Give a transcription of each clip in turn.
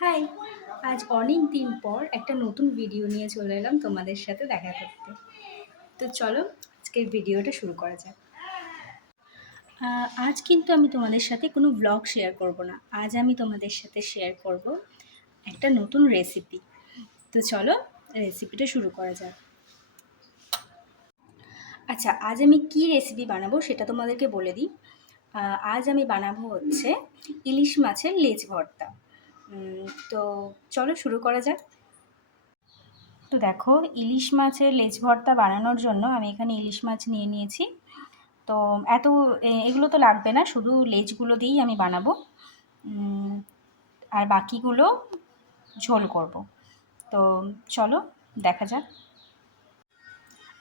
High! আজ অনেক দিন পর একটা নতুন ভিডিও নিয়ে চলে এলাম তোমাদের সাথে দেখা করতে। তো চলো আজকের ভিডিওটা শুরু করা যাক। আজ কিন্তু আমি তোমাদের সাথে কোনো ব্লগ শেয়ার করব না। আজ আমি তোমাদের সাথে শেয়ার করব একটা নতুন রেসিপি। তো চলো রেসিপিটা শুরু করা যাক। আচ্ছা, আজ আমি কি রেসিপি বানাবো সেটা তোমাদেরকে বলে দিই। আজ আমি বানাবো হচ্ছে ইলিশ মাছের লেজ ভর্তা। তো চলো শুরু করা যাক। তো দেখো, ইলিশ মাছের লেজ ভর্তা বানানোর জন্য আমি এখানে ইলিশ মাছ নিয়ে নিয়েছি। তো এগুলো তো লাগবে না, শুধু লেজগুলো দিয়েই আমি বানাবো। আর বাকিগুলো ঝোল করব। তো চলো দেখা যাক।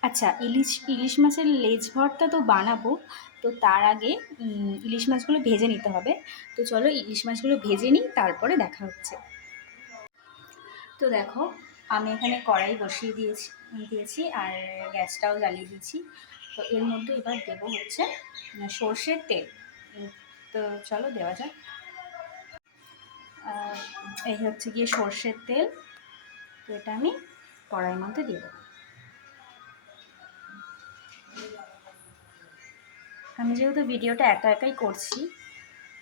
আচ্ছা, ইলিশ মাছের লেজ ভর্তা তো বানাবো, তো তার আগে ইলিশ মাছগুলো ভেজে নিতে হবে। তো চলো ইলিশ মাছগুলো ভেজে নিই, তারপরে দেখা হচ্ছে। তো দেখো, আমি এখানে কড়াই বসিয়ে দিয়েছি আর গ্যাসটাও জ্বালিয়ে দিয়েছি। তো এর মধ্যে এবার দেবো হচ্ছে সর্ষের তেল। তো চলো দেওয়া যাক। এই হচ্ছে গিয়ে সর্ষের তেল। তো এটা আমি কড়াইয়ের মধ্যে দিয়ে দেবো। আমি যেহেতু ভিডিওটা একা একাই করছি,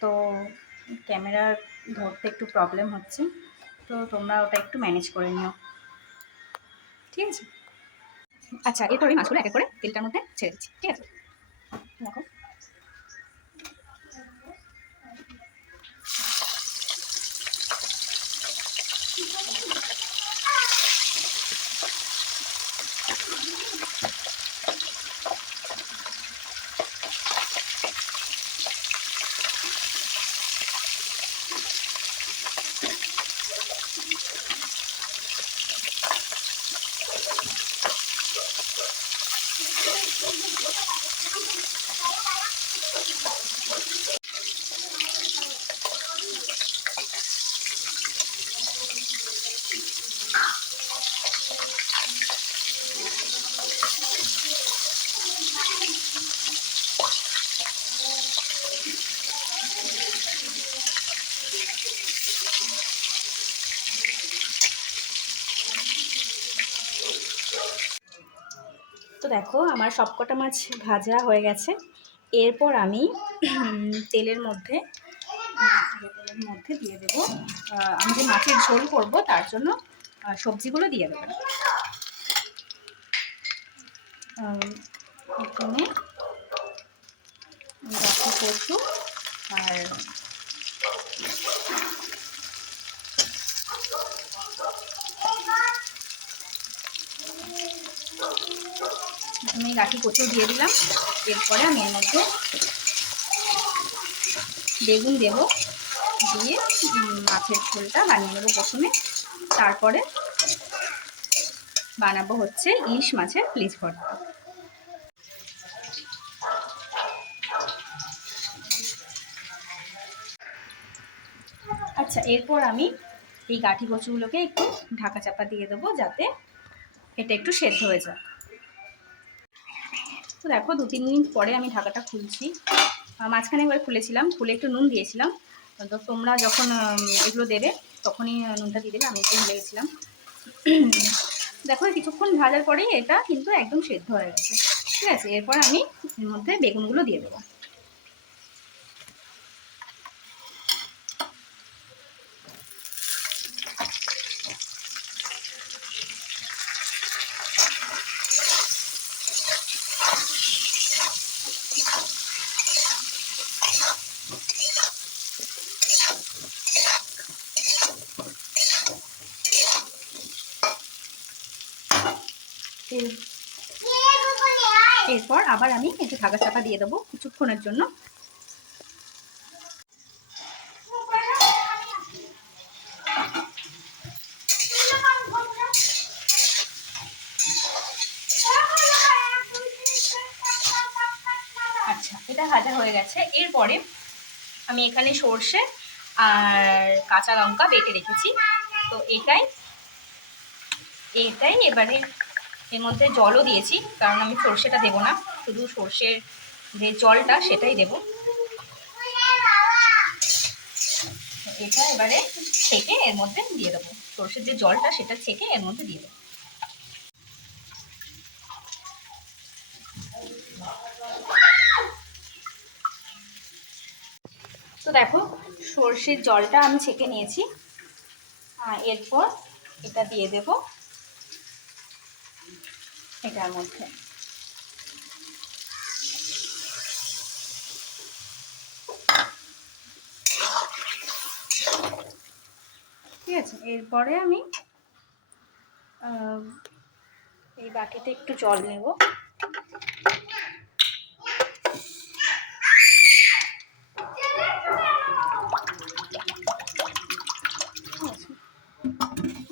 তো ক্যামেরা ধরতে একটু প্রবলেম হচ্ছে, তো তোমরা ওটা একটু ম্যানেজ করে নিও, ঠিক আছে? আচ্ছা, এরপর ওই মাছগুলো এক এক করে তেলটার মধ্যে ছেড়ে দিচ্ছি, ঠিক আছে? দেখো, তো দেখো আমার সবকটা মাছ ভাজা হয়ে গেছে। এরপর আমি তেলের মধ্যে দিয়ে দেবো, আমি যে মাছের ঝোল করব তার জন্য সবজিগুলো দিয়ে দেবো। এখানে গাঠি কচু আর আমি গাঠি কচু দিয়ে দিলাম। এরপরে আমি এর মধ্যে বেগুন দেব, দিয়ে মাছের ঝোলটা বানিয়ে নেবো প্রথমে, তারপরে বানাবো হচ্ছে ইলিশ মাছের লেজ ভর্তা। আচ্ছা, এরপর আমি এই গাঠি কচুগুলোকে একটু ঢাকা চাপা দিয়ে দেবো, যাতে এটা একটু সেদ্ধ হয়ে যায়। তো দেখো 2-3 মিনিট পরে আমি ঢাকাটা খুলছি। মাঝখানে একবার খুলেছিলাম, খুলে একটু নুন দিয়েছিলাম। তো তোমরা যখন এগুলো দেবে তখনই নুনটা দিয়ে দেবে, আমি একটু ভুলে গেছিলাম। দেখো কিছুক্ষণ ভাজার পরেই এটা কিন্তু একদম সেদ্ধ হয়ে গেছে, ঠিক আছে? এরপর আমি এর মধ্যে বেগুনগুলো দিয়ে দেবো। এরপর আবার আমি একটু ঢাকা চাপা দিয়ে দেবো কিছুক্ষণের জন্য। আচ্ছা, এটা ভাজা হয়ে গেছে। এরপরে আমি এখানে সর্ষে আর কাঁচা লঙ্কা বেটে রেখেছি। তো এটাই এবারে এর মধ্যে জলও দিয়েছি, কারণ আমি সর্ষেটা দেবো না, শুধু সর্ষের যে জলটা সেটাই দেবো। এটা এবারে ছেঁকে এর মধ্যে দিয়ে দেবো, সর্ষের যে জলটা সেটা ছেঁকে এর মধ্যে দিয়ে দেবো। তো দেখো সর্ষের জলটা আমি ছেঁকে নিয়েছি, এরপর এটা দিয়ে দেব এটার মধ্যে। ঠিক আছে, এরপরে আমি এই বাটিতে একটু জল নেব।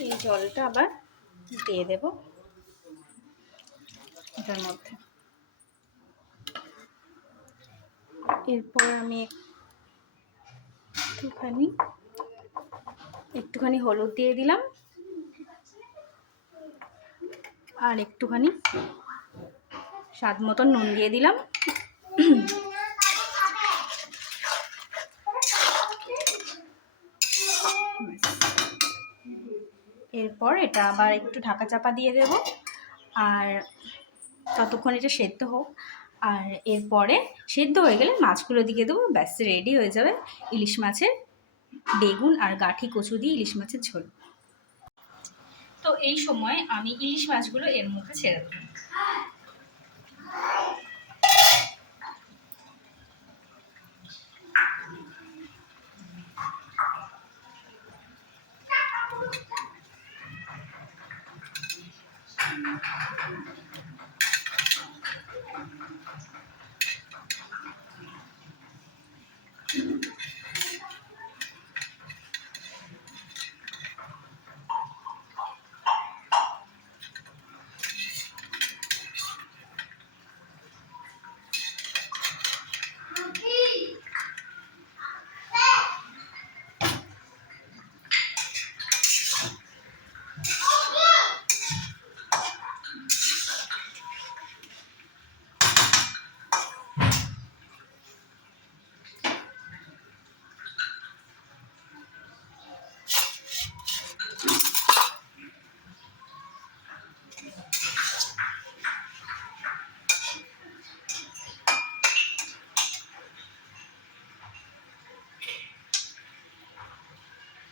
এই জলটা আবার দিয়ে দেব এটার মধ্যে। এরপর আমি একটুখানি হলুদ দিয়ে দিলাম, আর একটুখানি স্বাদ মতন নুন দিয়ে দিলাম। এরপর এটা আবার একটু ঢাকা চাপা দিয়ে দেব, আর ততক্ষণ এটা সেদ্ধ হোক। আর এরপরে সেদ্ধ হয়ে গেলে মাছগুলো দিয়ে দেবো, ব্যাস রেডি হয়ে যাবে ইলিশ মাছের বেগুন আর গাঠি কচু দিয়ে ইলিশ মাছের ঝোল। তো এই সময় আমি ইলিশ মাছগুলো এর মধ্যে ছেড়ে দেবো।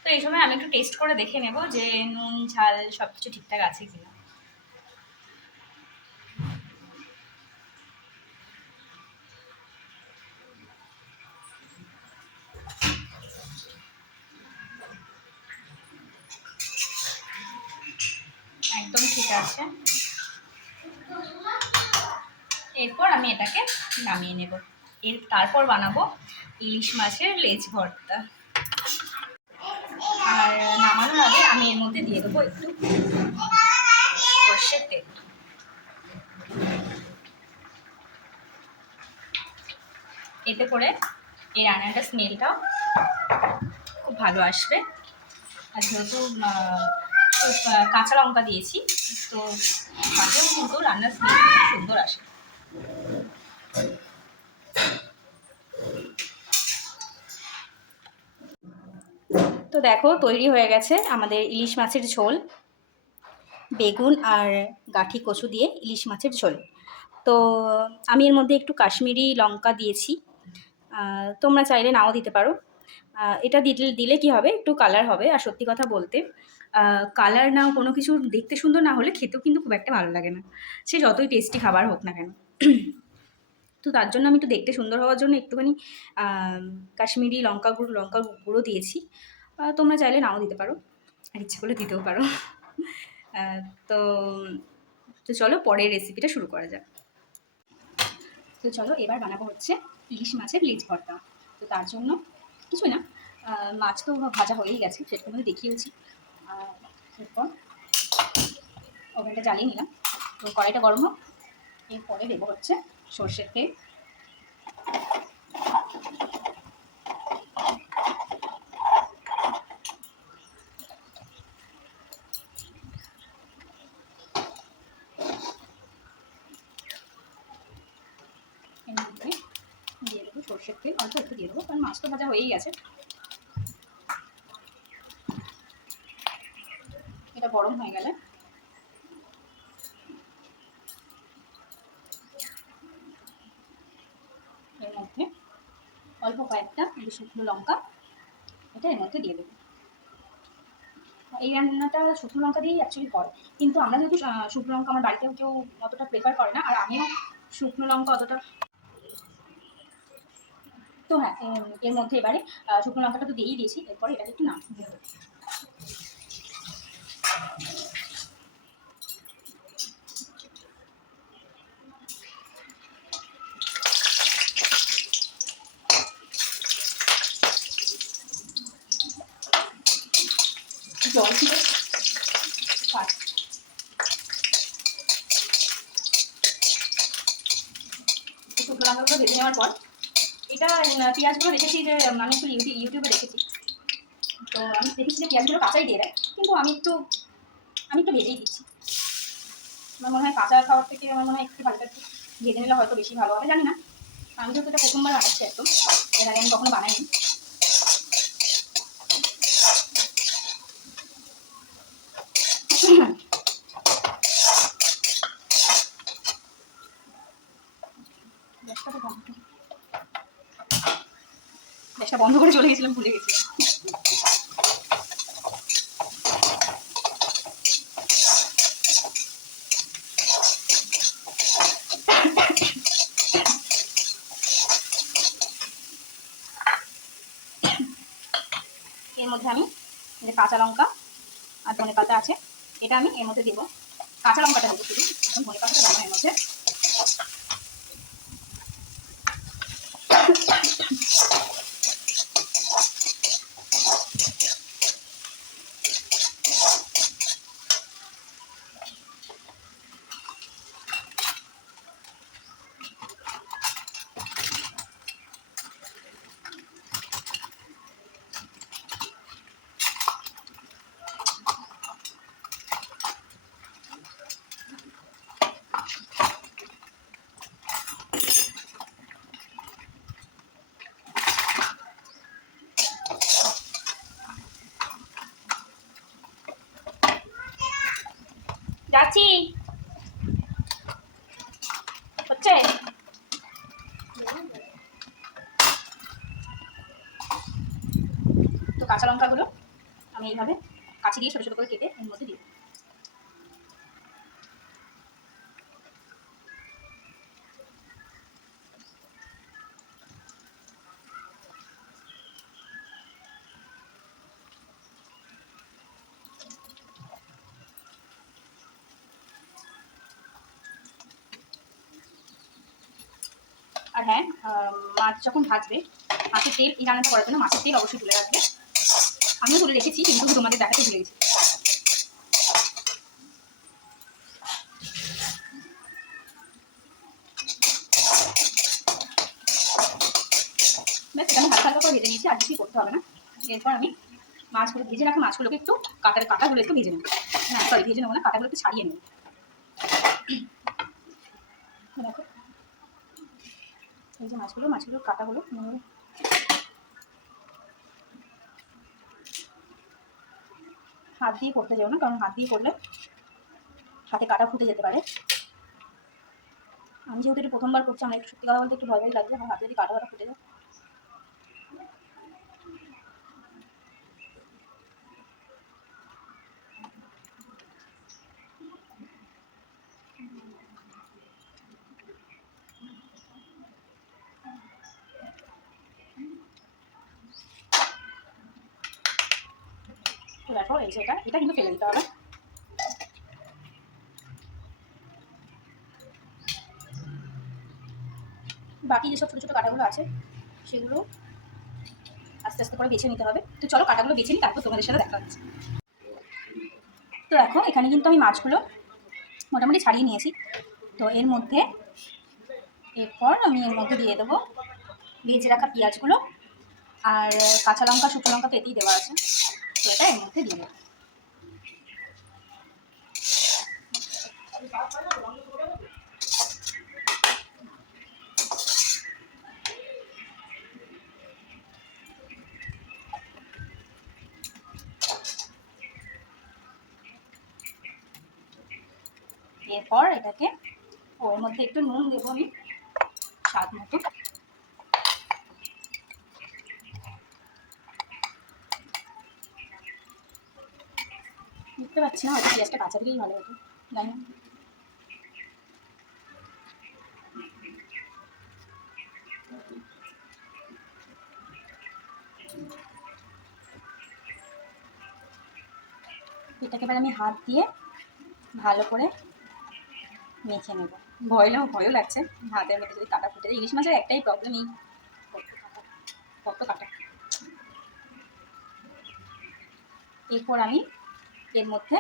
তো এই সময় আমি একটু টেস্ট করে দেখে নেব যে নুন ঝাল সব কিছু ঠিকঠাক আছে কিনা। একদম ঠিক আছে। এরপর আমি এটাকে নামিয়ে নেব, তারপর বানাবো ইলিশ মাছের লেজ ভর্তা। আর নামানোর আগে আমি এর মধ্যে দিয়ে দেবো একটু সর্ষের তেল। এতে করে এই রান্নাটার স্মেলটাও খুব ভালো আসবে। আর যেহেতু কাঁচা লঙ্কা দিয়েছি, তো তাতেও কিন্তু রান্নার স্মেল খুব সুন্দর আসে। তো দেখো তৈরি হয়ে গেছে আমাদের ইলিশ মাছের ঝোল, বেগুন আর গাঠি কচু দিয়ে ইলিশ মাছের ঝোল। তো আমি এর মধ্যে একটু কাশ্মীরি লঙ্কা দিয়েছি, তোমরা চাইলে নাও দিতে পারো। এটা দিলে কি হবে, একটু কালার হবে। আর সত্যি কথা বলতে কালার না কোনো কিছু দেখতে সুন্দর না হলে খেতেও কিন্তু খুব একটা ভালো লাগে না, সে যতই টেস্টি খাবার হোক না কেন। তো তার জন্য আমি একটু দেখতে সুন্দর হওয়ার জন্য একটুখানি কাশ্মীরি লঙ্কা গুঁড়ো দিয়েছি। তোমরা চাইলে নাও দিতে পারো, আর ইচ্ছে করলে দিতেও পারো। তো তো চলো পরের রেসিপিটা শুরু করা যাক। তো চলো এবার বানাবো হচ্ছে ইলিশ মাছের লেজ ভর্তা। তো তার জন্য কিছুই না, মাছ তো ভাজা হয়েই গেছে, সেটা তোমাদের দেখিয়েছি। এরপর ওভেনটা জ্বালিয়ে নিলাম, তো কড়াইটা গরম হোক। এরপরে দেবো হচ্ছে সর্ষের তেল, এর মধ্যে দিয়ে দেবো সর্ষের তেল, অল্প একটু দিয়ে দেবো কারণ মাছ তো ভাজা হয়েই গেছে। এটা গরম হয়ে গেলে এর মধ্যে অল্প কয়েকটা শুকনো লঙ্কা এটা এর মধ্যে দিয়ে দেবো। এই রান্নাটা শুকনো লঙ্কা দিয়েই অ্যাকচুয়ালি করে, কিন্তু আমরা যেহেতু শুকনো লঙ্কা আমার বাড়িতেও কেউ অতটা প্রেফার করে না, আর আমিও শুকনো লঙ্কা অতটা, তো হ্যাঁ এর মধ্যে এবারে শুকনো লঙ্কাটা তো দিয়েই দিয়েছি, এরপরে এটাকে একটু নাম দিয়ে দেবো। জল দিয়ে শুকনো লঙ্কাগুলো ভেজে নেওয়ার পর এটা পেঁয়াজগুলো দেখেছি যে মানে একটু ইউটিউবে দেখেছি, তো আমি দেখেছি যে পেঁয়াজগুলো কাঁচাই দিয়ে দেয়, কিন্তু আমি একটু ভেজেই দিচ্ছি। আমার মনে হয় কাঁচা খাওয়ার থেকে আমার মনে হয় একটু হালকা একটু ভেজে নিলে হয়তো বেশি ভালো হবে, জানি না। আমি যেহেতু এটা প্রথমবার বানাচ্ছি একদম, এর আগে আমি কখনো বানাইনি। গ্যাসটা বন্ধ করে চলে গেছিলাম, ভুলে গেছি। এর মধ্যে আমি যে কাঁচা লঙ্কা আর ধনে পাতা আছে এটা আমি এর মধ্যে দেবো, কাঁচা লঙ্কাটা দেবো শুধু, এখন ধনে পাতাটা দেবো এর মধ্যে। যাচ্ছি হচ্ছে। তো কাঁচা লঙ্কাগুলো আমি এইভাবে কাছে দিয়ে ছোটো ছোটো করে কেটে এর মধ্যে দিই। আর হ্যাঁ, মাছ যখন ভাজবে মাছের তেল এই রান্নাটা করার জন্য মাছের তেল অবশ্যই তুলে রাখবে। আমিও তুলে রেখেছি, কিন্তু তোমাদের দেখাতে ভুলে গেছি। ব্যাস এটা আমি হালকা হালকা করে ভেজে নিয়েছি, আর কিছুই করতে হবে না। এরপর আমি মাছগুলো ভেজে রাখা মাছগুলোকে একটু কাটাগুলো একটু ভেজে নেব, হ্যাঁ সরি ভেজে নেবো না, কাটাগুলো একটু ছাড়িয়ে নেব। দেখো এই যে মাছগুলোর কাটাগুলো হাত দিয়ে করতে যাও না, কারণ হাত দিয়ে করলে হাতে কাটা ফুটে যেতে পারে। আমি যেহেতু এটা প্রথমবার করছি, আমার একটু সত্যি কথা বলতে একটু ভয় ভয় লাগছে, আমার হাতে যদি কাটা ফুটে যায়। তো দেখো এই যে এটা কিন্তু ফেলে দিতে হবে। বাকি যেসব ছোটো ছোটো কাটাগুলো আছে সেগুলো আস্তে আস্তে করে বেছে নিতে হবে। তো চলো কাটাগুলো বেছে নিই, তারপর তোমাদের সাথে দেখা হচ্ছে। তো দেখো এখানে কিন্তু আমি মাছগুলো মোটামুটি ছাড়িয়ে নিয়েছি। তো এর মধ্যে এরপর আমি এর মধ্যে দিয়ে দেবো ভেজে রাখা পেঁয়াজগুলো, আর কাঁচা লঙ্কা শুকনো লঙ্কা তো এতেই দেওয়া আছে, তো এটা এর মধ্যে দিয়ে দেবো। এরপর এটাকে ওর মধ্যে একটু নুন দেবো আমি স্বাদ মতো। বুঝতে পারছি না, হয়তো পেঁয়াজটা কাঁচা দিলেই ভালো হতো, জানি না। এটাকে এবার আমি হাত দিয়ে ভালো করে মেখে নেব। ভয়ও লাগছে হাতের মধ্যে যদি কাটা ফুটে যায়। ইলিশ মাছের একটাই প্রবলেম, এই কত কাটা। এরপর আমি এর মধ্যে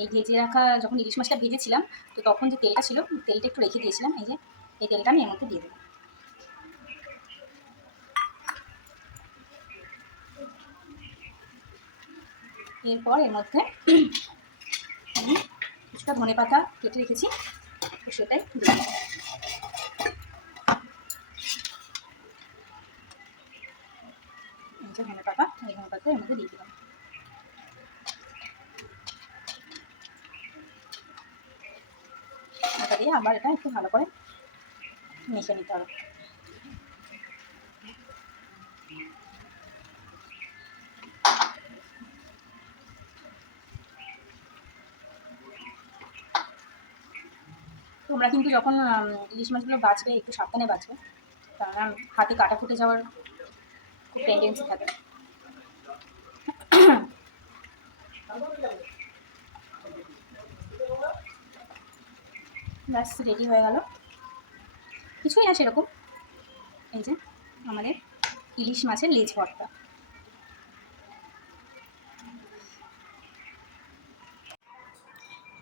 এই ভেজে রাখা, যখন ইলিশ মাছটা ভেজেছিলাম তো তখন যে তেলটা ছিল, তেলটা একটু রেখে দিয়েছিলাম, এই যে এই তেলটা আমি এর মধ্যে দিয়ে দেবো। এরপর এর মধ্যে আমি কিছুটা ধনে পাতা কেটে রেখেছি, তো সেটাই দিয়ে দেবো। ধনে পাতা, এই ধনে পাতা এর মধ্যে দিয়ে দিলাম। এটা দিয়ে আবার এটা একটু ভালো করে মেখে নিতে হবে। তোমরা কিন্তু যখন ইলিশ মাছগুলো বাছবে একটু সাবধানে বাছবে, কারণ হাতে কাটা ফুটে যাওয়ার খুব টেন্ডেন্সি থাকে। ব্যাস রেডি হয়ে গেল, কিছুই না সেরকম। এই যে আমাদের ইলিশ মাছের লেজ ভর্তা।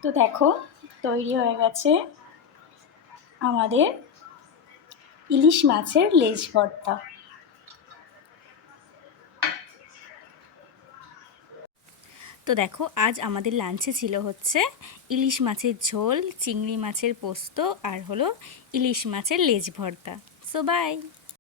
তো দেখো তৈরি হয়ে গেছে আমাদের ইলিশ মাছের লেজ ভর্তা। তো দেখো আজ আমাদের লাঞ্চে ছিল হচ্ছে ইলিশ মাছের ঝোল, চিংড়ি মাছের পোস্ত আর হলো ইলিশ মাছের লেজ ভর্তা। So by.